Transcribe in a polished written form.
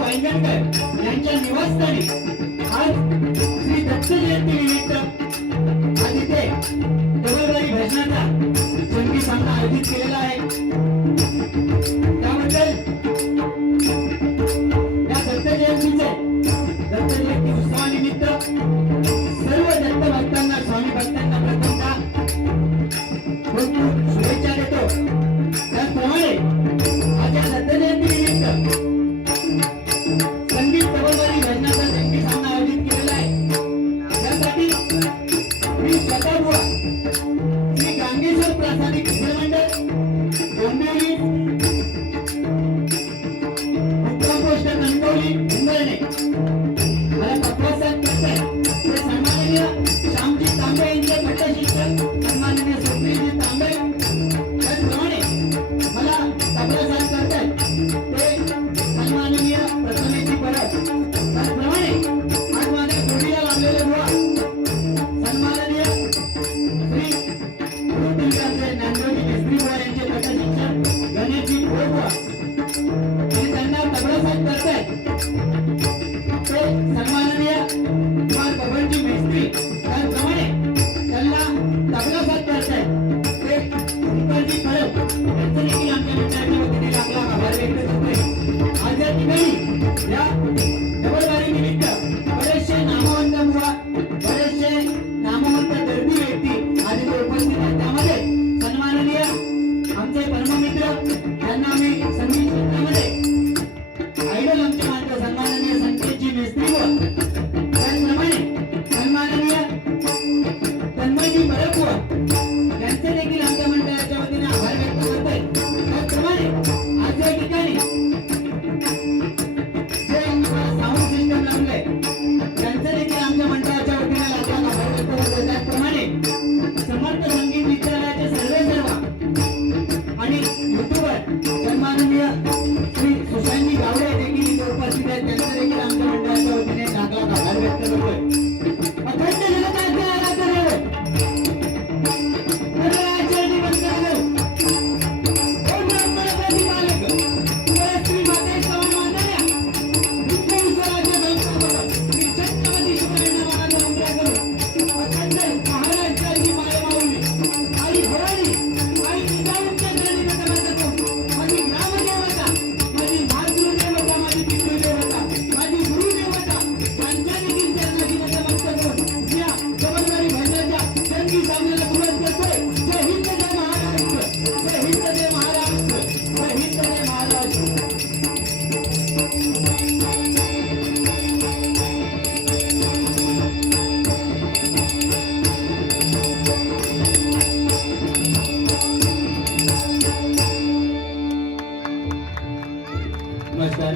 यांच्या निवासस्थानी आज श्री दत्त जयंती निमित्त आज इथे डबलबारी भजनाचा संगीत सामना आयोजित केलेला आहे। त्याबद्दल या दत्त जयंती उत्सवानिमित्त सर्व दत्त भक्तांना स्वामी भक्तांना प्रथमतः खूप शुभेच्छा देतो। त्याचप्रमाणे आज या दत्त जयंती निमित्त संगीत डबलबारी भजनाचा संगीत सामना आयोजित केलेला आहे। त्यासाठी मी स्वतः बुवा श्री गांगेश्वर प्रासादिक मंडळ डोंबिवली मुक्काम पोस्ट कणकवली मुंबईने मला प्रसाद करताय ते सन्माननीय श्यामजी तांबे यांचे पट्टशिक्षक सन्माननीय सुप्रीजी तांबे। त्याचप्रमाणे मला तबला साथ करताय ते सन्माननीय प्रथमेशजी परब। त्याचप्रमाणे आज माझ्या जोडीला लागलेले बुवा सन्माननीय श्री गुरुकुलचे ज्ञानदेवजी केसरी बुवा यांचे पट्टशिक्षक गणेशजी बुवा आणि त्यांना तबला साथ करताय ते सन्माननीय कुमार बबनजी मेस्त्री। त्याचप्रमाणे त्यांना तबला साथ करताय ते शंकरजी परब यांचे देखील आमच्या मंडळाच्या वतीने आपला आभार व्यक्त करतोय। आज या ठिकाणी या डबलबारी निमित्त बरेचसे नामवंत बुवा बरेचसे नामवंत दर्दी व्यक्ती आज इथे उपस्थित आहेत। त्यामध्ये सन्माननीय आमचे परममित्र यांना आम्ही संगीत क्षेत्रामध्ये आयडल आमचे मानतो सन्माननीय संकेतजी मेस्त्री बुवा। त्याचप्रमाणे सन्माननीय तन्मयजी परब बुवा यांचे देखील आमच्या मंडळाच्या वतीने आभार व्यक्त करतोय। त्याचप्रमाणे आज या ठिकाणी जे साऊंड सिस्टम लावलंय त्यांचे देखील आमच्या मंडळाच्या वतीने आभार व्यक्त करतोय। त्याचप्रमाणे समर्थ संगीत विद्यालयाचे सर्व आणि युट्यूबर सन्माननीय श्री सुशांतजी गावडे देखील इथे उपस्थित आहेत। त्यांचे देखील आमच्या मंडळाच्या वतीने लाख आभार व्यक्त करतोय। अखंड जनता नमस्कार।